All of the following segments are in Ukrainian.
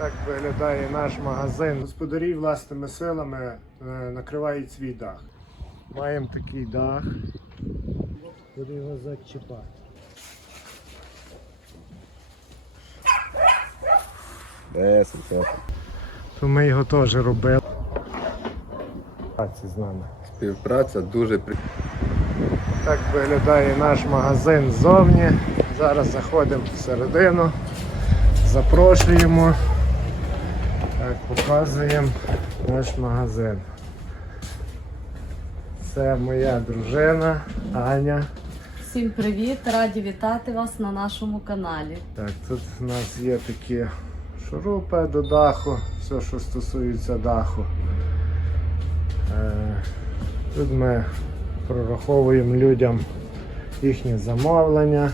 Так виглядає наш магазин. Господарі власними силами е, накривають свій дах. Маємо такий дах. Буду його зачіпати. То ми його теж робили. Праці з нами. Співпраця дуже при... Так виглядає наш магазин ззовні. Зараз заходимо всередину, запрошуємо. Показуємо наш магазин. Це моя дружина Аня. Всім привіт! Раді вітати вас на нашому каналі. Так, тут у нас є такі шурупи до даху, все, що стосується даху. Е, Тут ми прораховуємо людям їхні замовлення.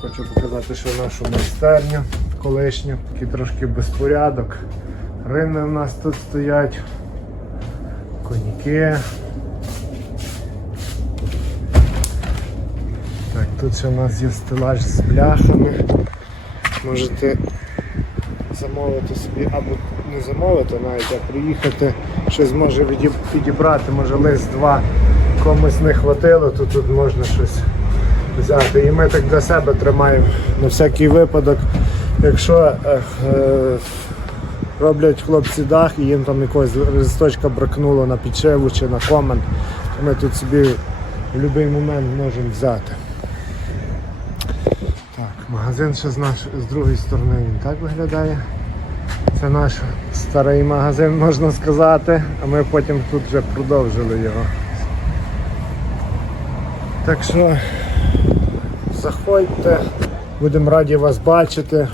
Хочу показати, що нашу майстерню колишню, такий трошки безпорядок. Рини в нас тут стоять, коньки. Так, тут ще у нас є стелаж з бляхами. Можете замовити собі, або не замовити навіть, а приїхати, щось може підібрати, може лист два комусь не хватило, то тут можна щось взяти. І ми так для себе тримаємо на всякий випадок. Якщо е, роблять хлопці дах і їм там якогось листочка бракнуло на підшиву чи на комент, то ми тут собі в будь-який момент можемо взяти. Так, магазин ще з, наш, з другої сторони він так виглядає. Це наш старий магазин, можна сказати, а ми потім тут вже продовжили його. Так що заходьте, будемо раді вас бачити.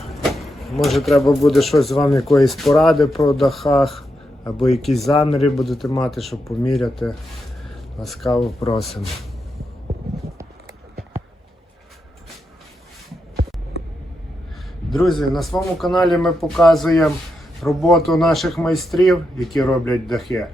Може треба буде щось вам якоїсь поради про дахах, або якісь заміри будете мати, щоб поміряти. Ласкаво просимо. Друзі, на своєму каналі ми показуємо роботу наших майстрів, які роблять дахи.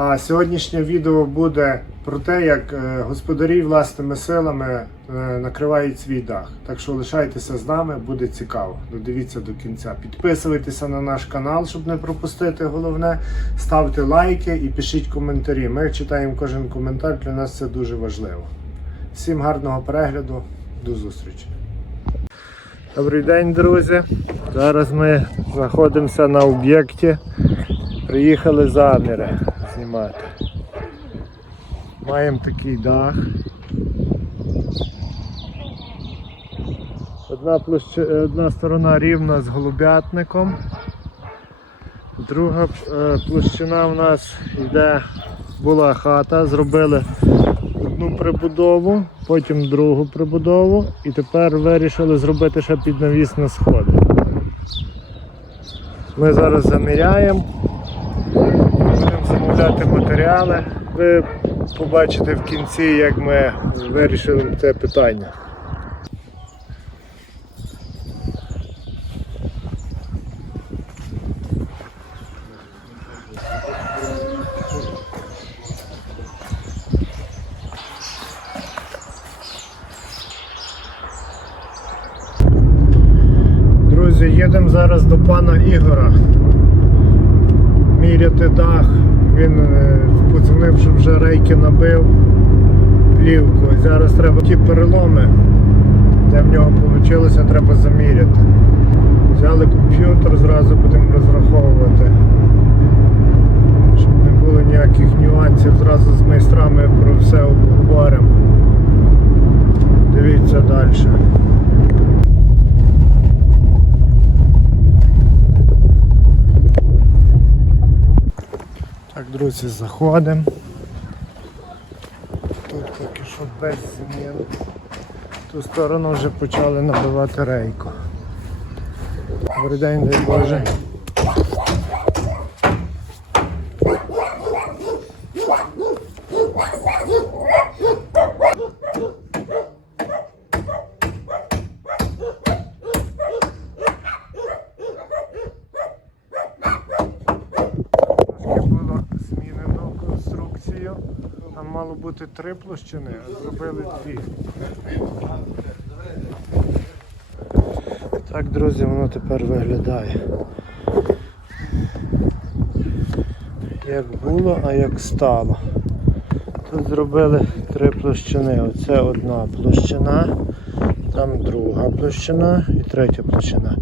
А сьогоднішнє відео буде про те, як е, господарі власними силами е, накривають свій дах. Так що лишайтеся з нами, буде цікаво. Додивіться до кінця. Підписуйтеся на наш канал, щоб не пропустити головне. Ставте лайки і пишіть коментарі. Ми читаємо кожен коментар, для нас це дуже важливо. Всім гарного перегляду, до зустрічі! Добрий день, друзі. Зараз ми знаходимося на об'єкті. Приїхали заміри знімати. Маємо такий дах. Одна, площа... одна сторона рівна з голубятником. Друга е, площина в нас йде, була хата, зробили одну прибудову, потім другу прибудову і тепер вирішили зробити ще під навіс на сходи. Ми зараз заміряємо, будемо матеріали. Ви побачите в кінці, як ми вирішили це питання. Друзі, їдемо зараз до пана Ігора. Міряти дах. Він е, подзвонив, що вже рейки набив плівку. Зараз треба ті переломи, де в нього вийшло, треба заміряти. Взяли комп'ютер, зразу будемо розраховувати. Щоб не було ніяких нюансів, зразу з майстрами про все обговоримо. Дивіться далі. Друзі, заходимо. Тут поки що без змін. Ту сторону вже почали набивати рейку. Добрий день, дай Боже. Трошки було змінено конструкцію. Там мало бути три площини, а зробили дві. Так, друзі, воно тепер виглядає. Як було, а як стало. Тут зробили три площини. Оце одна площина, там друга площина і третя площина.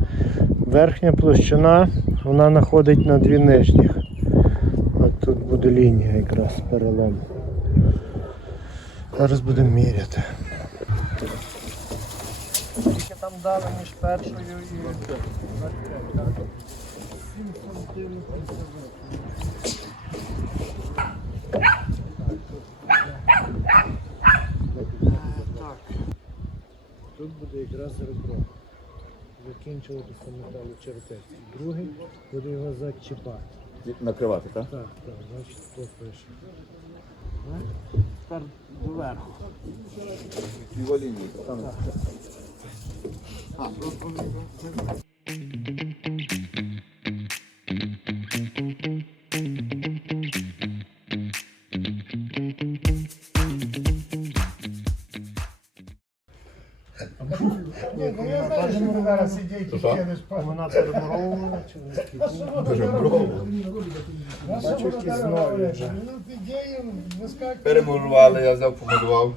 Верхня площина вона находить на дві нижніх. От тут буде лінія якраз перелом. Зараз будемо міряти. Скільки там дали між першою і 7. Так. Тут буде якраз ребро. Закінчуватися металу черпець. Другий буде його зачіпати. Накривати, так? Так, так, значить, хто пише. Тепер доверху. Його лінії. Сидіти через вона перемурована через Бачу, якісь нові вже. Перемурували, я взяв, помурував.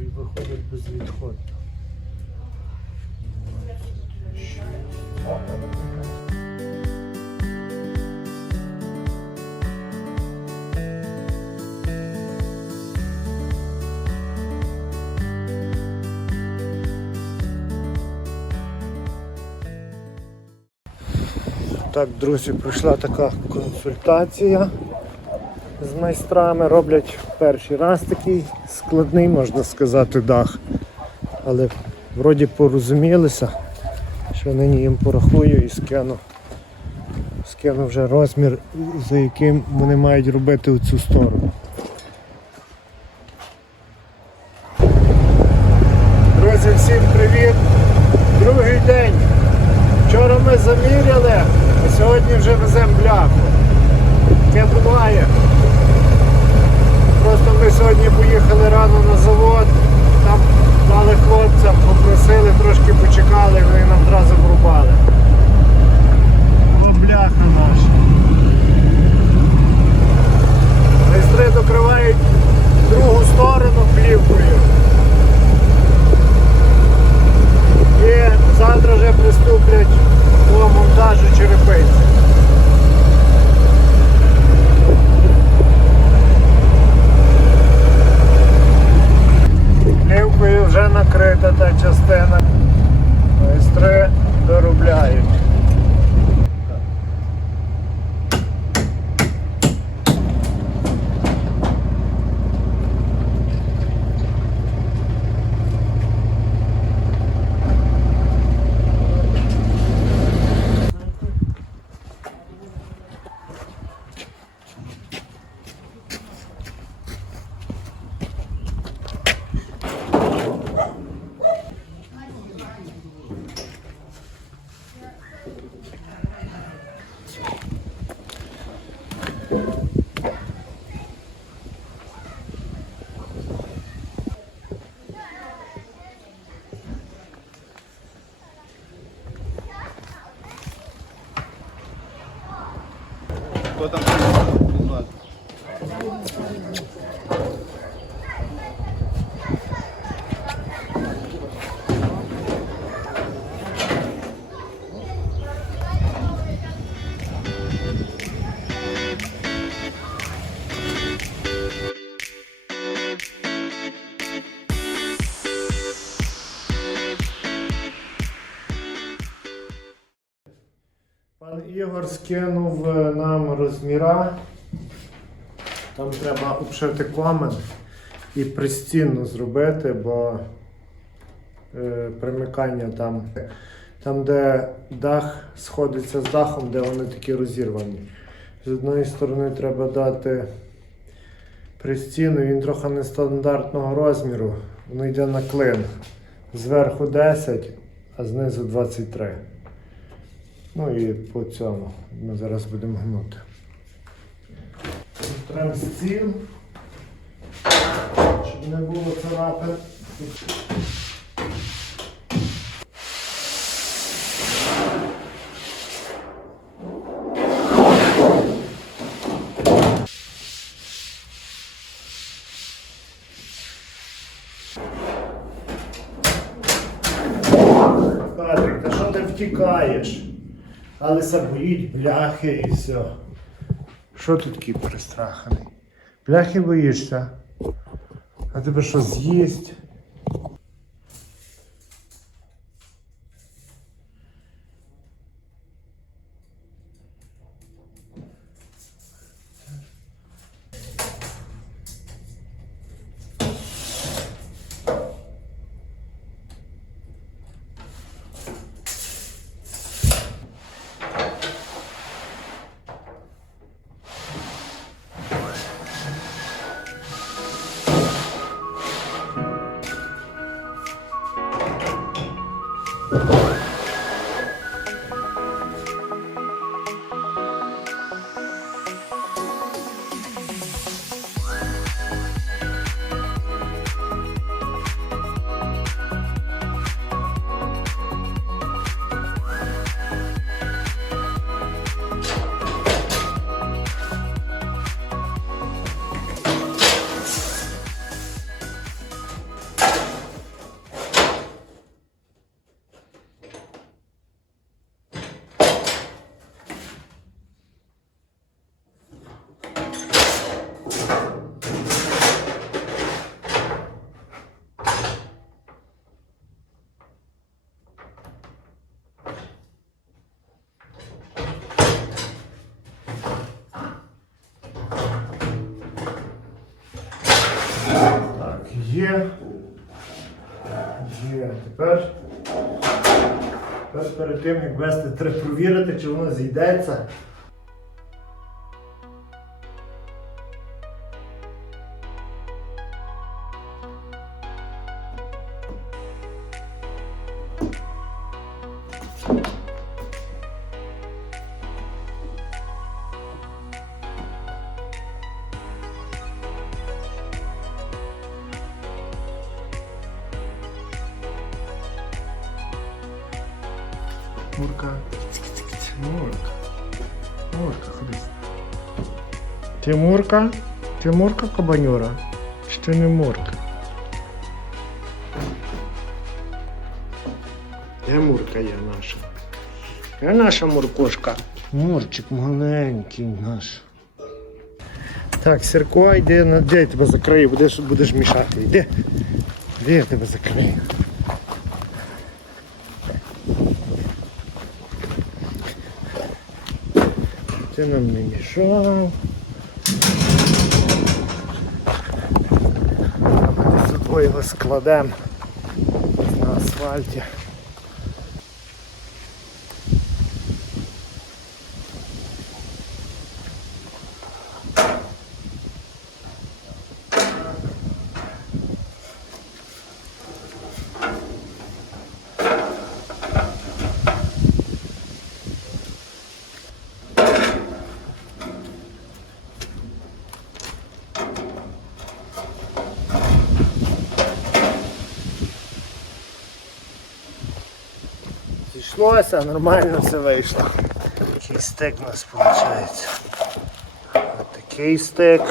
І виходять безвідходно. Так, друзі, пройшла така консультація з майстрами. Роблять перший раз такий складний, можна сказати, дах. Але вроді порозумілися, що нині їм порахую і скину. Скину вже розмір, за яким вони мають робити оцю цю сторону. Друзі, всім привіт! Другий день. Вчора ми заміряли, а сьогодні вже веземо бляху. Таке буває. Просто ми сьогодні поїхали рано на завод, там дали хлопцям, попросили, трошки почекали, вони нам одразу врубали. О, бляха наша. Майстри докривають другу сторону плівкою. І завтра вже приступлять до монтажу черепиці. Плівкою вже накрита та частина. Майстри доробляють. Ігор скинув е, нам розміра. Там треба обшити комен і пристінно зробити, бо е, примикання там, там, де дах сходиться з дахом, де вони такі розірвані. З одної сторони треба дати пристіну, він трохи нестандартного розміру. Воно йде на клин. Зверху 10, а знизу 23. Ну і по цьому ми зараз будемо гнути. Трем щоб не було царапин. Патрик, та що ти втікаєш? Але боїть бляхи і все. Що ти такий пристраханий? Бляхи боїшся? А тебе що з'їсть? you Так, є. Є. Тепер, тепер перед тим, як вести, треба провірити, чи воно зійдеться. Ти Мурка кабанюра? Чи ти не Мурка? Де Мурка є наша? Де наша Муркушка? Мурчик маленький наш. Так, Сірко, йди на де я тебе закрию, будеш, будеш мішати. Йди. Де я тебе закрию? Ти нам не мішав. А ми десь тут його складемо на асфальті. Зійшлося, нормально все вийшло. Такий стек у нас виходить. Ось такий стек.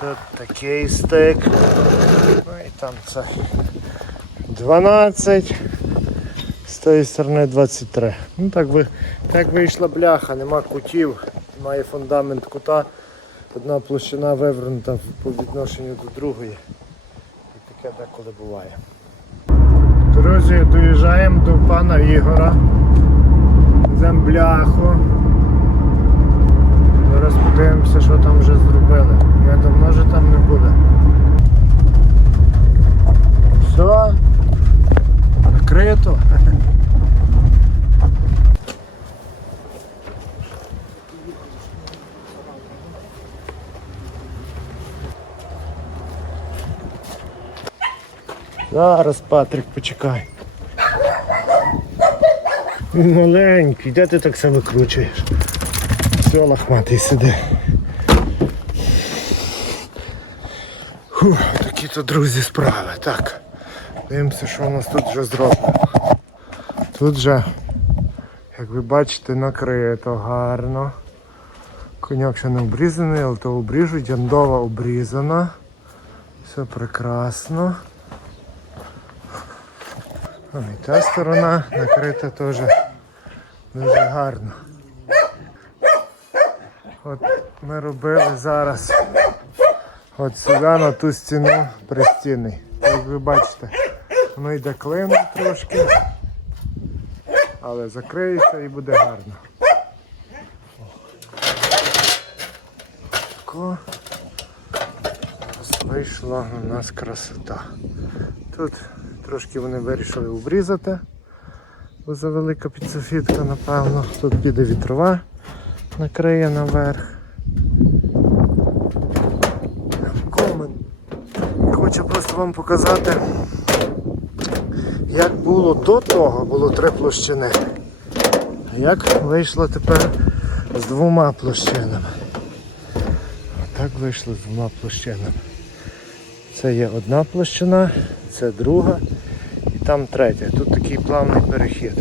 Тут такий стек. Ну і там це 12. З тієї сторони 23. Ну так ви так вийшла бляха, нема кутів, немає фундамент кута. Одна площина вивернута по відношенню до другої. І таке деколи буває. Друзі, доїжджаємо до пана Ігора. Зембляху. Зараз подивимося, що там вже зробили. Я давно вже там не буде. Все. Накрито. Зараз, Патрик, почекай. Він маленький, де ти так себе викручуєш? Все, лохматий сиди. Такі то, друзі, справи. Так. Дивимося, що у нас тут вже зроблено. Тут вже, як ви бачите, накрито гарно. Коняк ще не обрізаний, але то обріжуть, яндова обрізана. Все прекрасно. І та сторона накрита теж дуже гарно. От ми робили зараз от сюди на ту стіну пристінний. Як ви бачите, воно йде клином трошки, але закриється і буде гарно. Тако. Вийшла у нас красота. Тут трошки вони вирішили обрізати, бо завелика підсофітка, напевно. Тут піде вітрова, накриє наверх. Комен. Хочу просто вам показати, як було до того, було три площини. Як вийшло тепер з двома площинами. Так вийшло з двома площинами. Це є одна площина, це друга і там третя. Тут такий плавний перехід.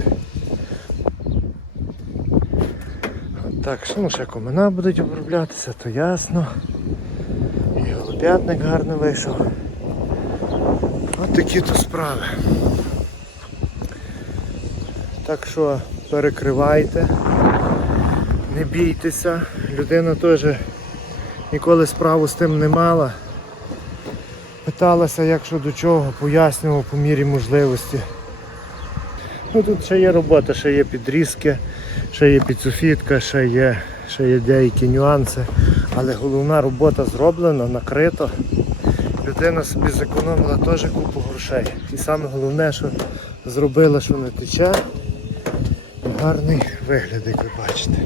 Так, що ну ще комина будуть оброблятися, то ясно. І голуб'ятник гарно вийшов. От такі то справи. Так що перекривайте, не бійтеся, людина теж ніколи справу з тим не мала. Питалася, як що до чого, пояснював по мірі можливості. Ну тут ще є робота, ще є підрізки, ще є підсуфітка, ще є, ще є деякі нюанси. Але головна робота зроблена, накрито. Людина собі зекономила теж купу грошей. І саме головне, що зробила, що не тече. Гарний вигляд, як ви бачите.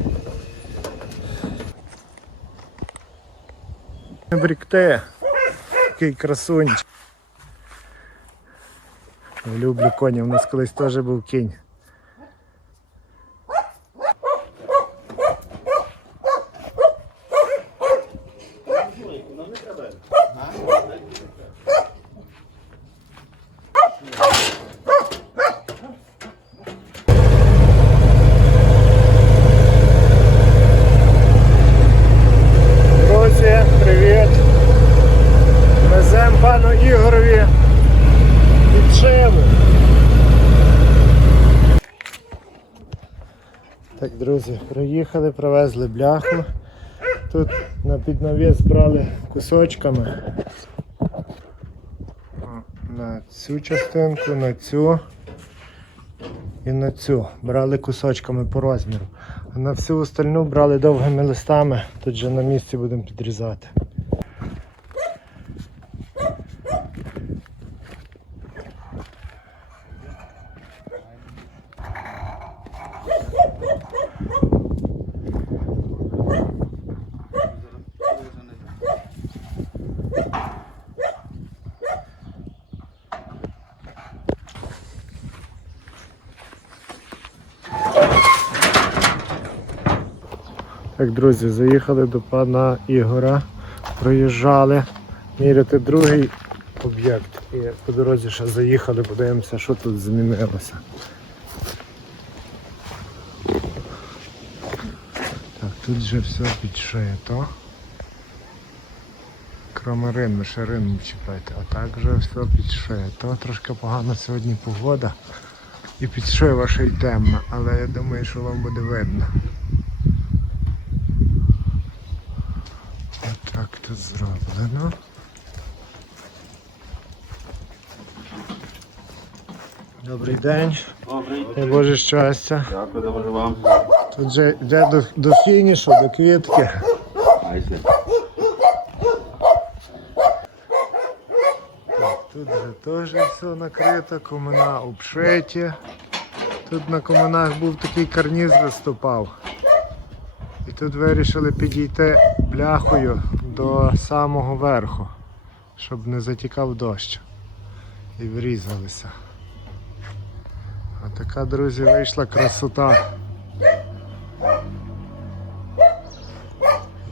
Брікте. Такий красунчик. Люблю коня, у нас колись теж був кінь. Друзі, привіт! Веземо пану Ігорові підшиву. Так, приїхали, привезли бляху. Тут на піднавіс брали кусочками. На цю частинку, на цю і на цю. Брали кусочками по розміру. А на всю остальну брали довгими листами, тут же на місці будемо підрізати. Так, друзі, заїхали до пана Ігора, проїжджали, міряти другий об'єкт. І по дорозі ще заїхали, подивимося, що тут змінилося. Так, тут же все підшито. Ще рин чіпайте, а так вже все підшито. Трошки погана сьогодні погода. І підшива ще й темна, але я думаю, що вам буде видно. Так тут зроблено. Добрий день. Добрий. Дай Боже щастя. Дякую, добре вам. Тут вже йде до, до фінішу, до квітки. Так, тут вже теж все накрито, комина обшиті. Тут на коминах був такий карніз виступав. І тут вирішили підійти бляхою до самого верху, щоб не затікав дощ. І врізалися. А така, друзі, вийшла красота.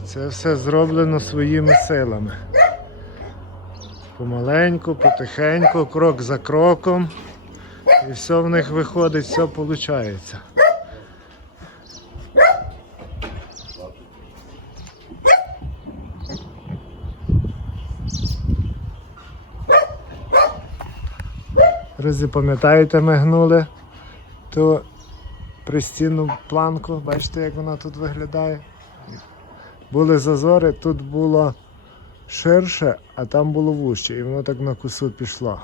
Це все зроблено своїми силами. Помаленьку, потихеньку, крок за кроком. І все в них виходить, все виходить. Друзі, пам'ятаєте, ми гнули ту пристінну планку, бачите, як вона тут виглядає? Були зазори, тут було ширше, а там було вужче, і воно так на косу пішло.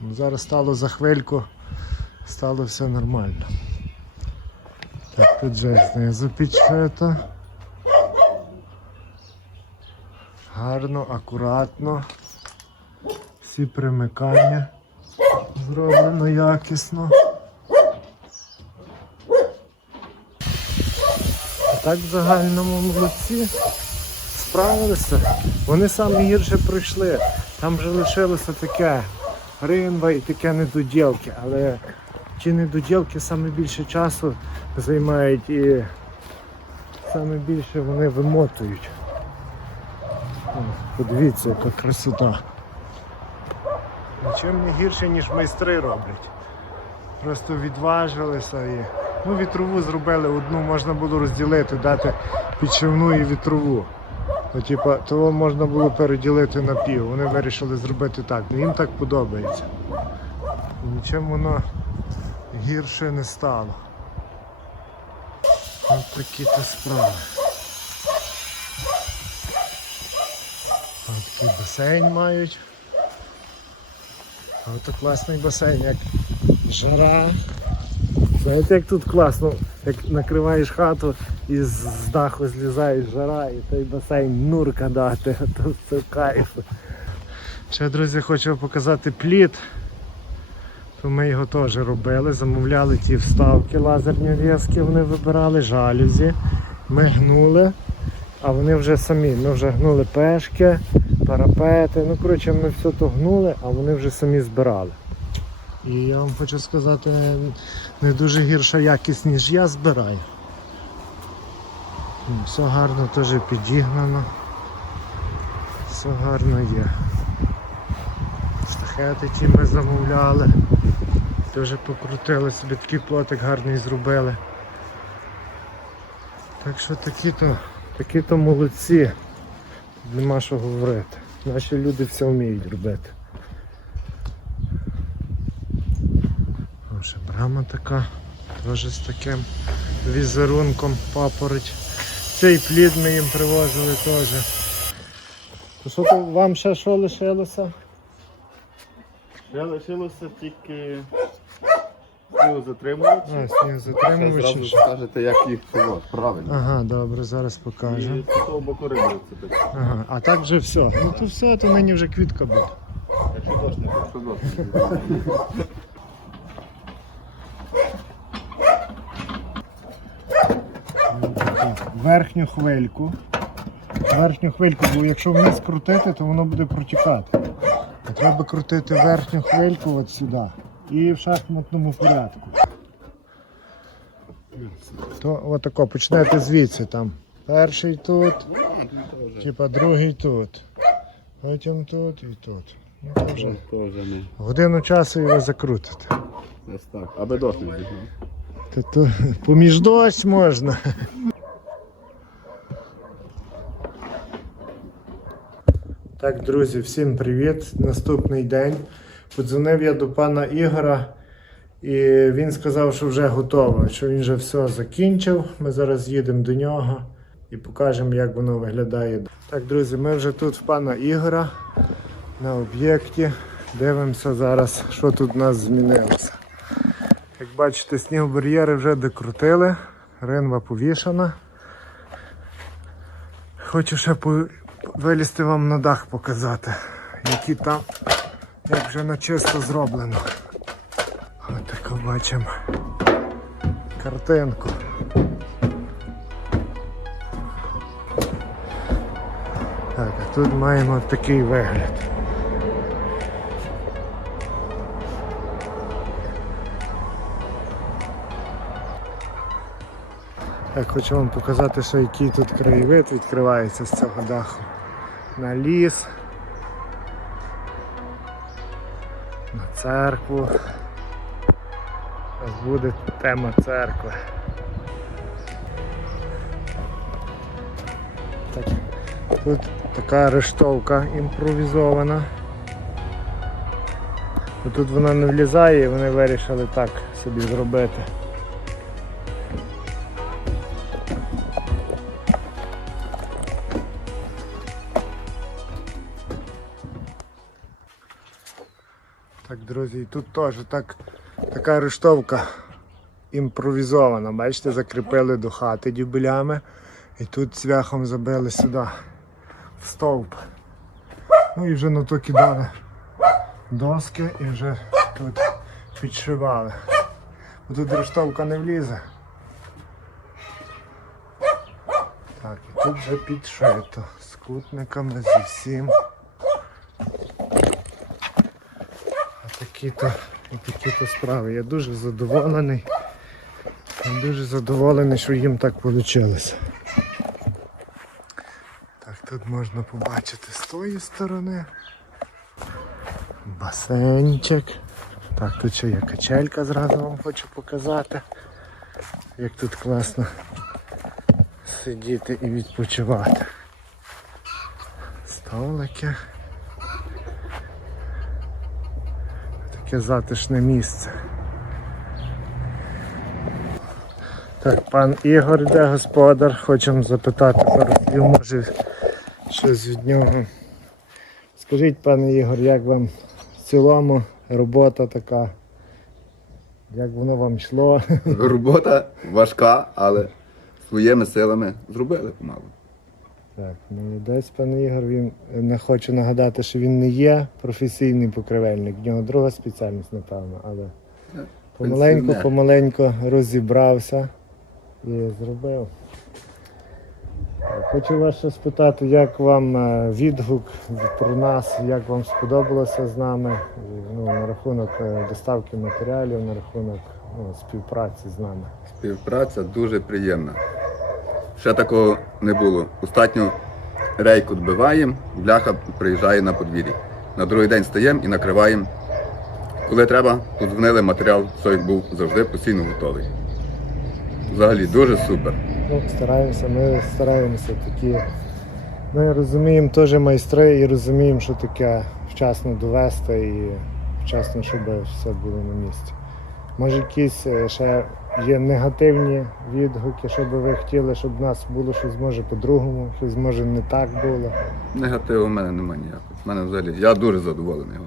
Ну, зараз стало за хвильку, стало все нормально. Так, тут же знизу підшито. Гарно, акуратно. Всі примикання зроблено якісно. Так в загальному молодці справилися. Вони самі гірше пройшли. Там вже лишилося таке ринва і таке недоділки. Але ті недоділки саме більше часу займають і саме більше вони вимотують. Подивіться, яка красота. Нічим не гірше, ніж майстри роблять. Просто відважилися і. Ну, вітрову зробили одну, можна було розділити, дати підшивну і вітрову. Ну, типа, того можна було переділити на пів. Вони вирішили зробити так. Їм так подобається. Нічим воно гірше не стало. Ось такі то справи. Ось такий басейн мають. А Ось класний басейн, як жара. Знаєте, як тут класно, як накриваєш хату і з даху злізає жара і той басейн нурка дати, то це кайф. Ще, друзі, хочу показати плід. То ми його теж робили, замовляли ті вставки лазерні різки, вони вибирали, жалюзі. Ми гнули, а вони вже самі. Ми вже гнули пешки, парапети. Ну, коротше, ми все то гнули, а вони вже самі збирали. І я вам хочу сказати, не дуже гірша якість, ніж я збираю. Все гарно теж підігнано. Все гарно є. Штахети ті ми замовляли. Теж покрутили собі такий плотик гарний зробили. Так що такі-то такі-то молодці. Нема що говорити. Наші люди все вміють робити. Ще брама така, теж з таким візерунком папороть. Цей плід ми їм привозили теж. То що вам ще що лишилося? Ще лишилося тільки сніг затримувати. А, затримувач. зразу скажете, як їх цього, правильно. Ага, добре, зараз покажу. І з того боку риби це так. Ага, а так вже все. Ну то все, то нині вже квітка буде. Якщо дощ не не. Верхню хвильку. Верхню хвильку, бо якщо вниз крутити, то воно буде протікати. А треба крутити верхню хвильку от сюди. І в шахматному порядку. То отако, почнете звідси там. Перший тут, типа другий тут. Потім тут і тут. Ну, то вже не. Годину часу його закрутите. Ось так. Аби дощ не. То, то поміж дощ можна. Так, друзі, всім привіт. Наступний день. Подзвонив я до пана Ігора, і він сказав, що вже готово, що він вже все закінчив. Ми зараз їдемо до нього і покажемо, як воно виглядає. Так, друзі, ми вже тут в пана Ігора на об'єкті. Дивимося зараз, що тут у нас змінилося. Як бачите, снігобар'єри вже докрутили, ринва повішана. Хочу ще по... вилізти вам на дах показати, які там, як вже на чисто зроблено. Ось таку бачимо картинку. Так, а тут маємо такий вигляд. Так, хочу вам показати, що який тут краєвид відкривається з цього даху. На ліс. Церкву. Зараз буде тема церкви. Так, тут така рештовка імпровізована. Тут вона не влізає і вони вирішили так собі зробити. Друзі, і тут теж так, така рештовка імпровізована. Бачите, закріпили до хати дюбелями і тут цвяхом забили сюди в стовп. Ну і вже на то кидали доски і вже тут підшивали. Бо тут рештовка не влізе. Так, і тут вже підшито з кутниками, зі всім. Такі-то такі-то справи. Я дуже задоволений. Дуже задоволений, що їм так вийшло. Так, тут можна побачити з тої сторони. Басейнчик. Так, тут ще є качелька, зразу вам хочу показати. Як тут класно сидіти і відпочивати. Столики. Таке затишне місце. Так, пан Ігор йде господар, хочемо запитати слів, може щось від нього. Скажіть, пане Ігор, як вам в цілому робота така? Як воно вам йшло? Робота важка, але своїми силами зробили помалу. Так, молодець, пане Ігор. Він не хочу нагадати, що він не є професійний покривельник. В нього друга спеціальність, напевно, але помаленьку, помаленьку розібрався і зробив. Хочу вас ще спитати, як вам е, відгук про нас, як вам сподобалося з нами ну, на рахунок е, доставки матеріалів, на рахунок ну, співпраці з нами. Співпраця дуже приємна. Ще такого не було. Остатню рейку відбиваємо, бляха приїжджає на подвір'я. На другий день стаємо і накриваємо. Коли треба, подзвонили, матеріал все був завжди постійно готовий. Взагалі дуже супер. Ну, стараємося, ми стараємося такі. Ми розуміємо теж майстри і розуміємо, що таке вчасно довести і вчасно, щоб все було на місці. Може, якісь е, ще є негативні відгуки, що би ви хотіли, щоб в нас було щось може по-другому, щось може не так було. Негативу в мене немає ніякого. В мене взагалі я дуже задоволений.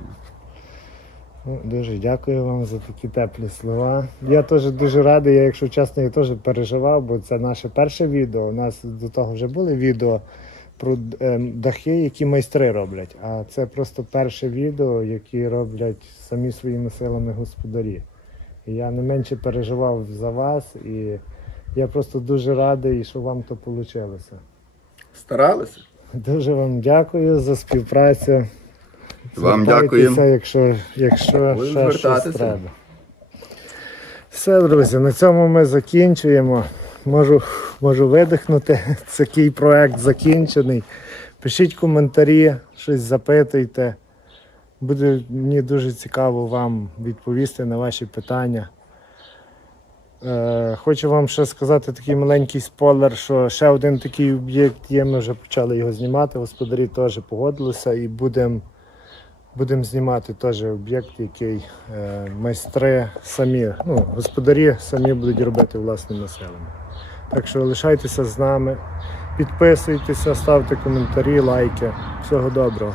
Ну, дуже дякую вам за такі теплі слова. Я теж дуже радий, я, якщо чесно, я теж переживав, бо це наше перше відео. У нас до того вже були відео про е, дахи, які майстри роблять. А це просто перше відео, які роблять самі своїми силами господарі. І я не менше переживав за вас, і я просто дуже радий, що вам то вийшло. Старалися. Дуже вам дякую за співпрацю. Вам дякуємо. Якщо, якщо ще щось треба. Все, друзі, на цьому ми закінчуємо. Можу, можу видихнути. Такий проект закінчений. Пишіть коментарі, щось запитуйте. Буде мені дуже цікаво вам відповісти на ваші питання. Е, хочу вам ще сказати такий маленький спойлер, що ще один такий об'єкт є. Ми вже почали його знімати. Господарі теж погодилися і будемо будем знімати теж об'єкт, який е, майстри самі, ну, господарі самі будуть робити власними силами. Так що лишайтеся з нами, підписуйтеся, ставте коментарі, лайки. Всього доброго.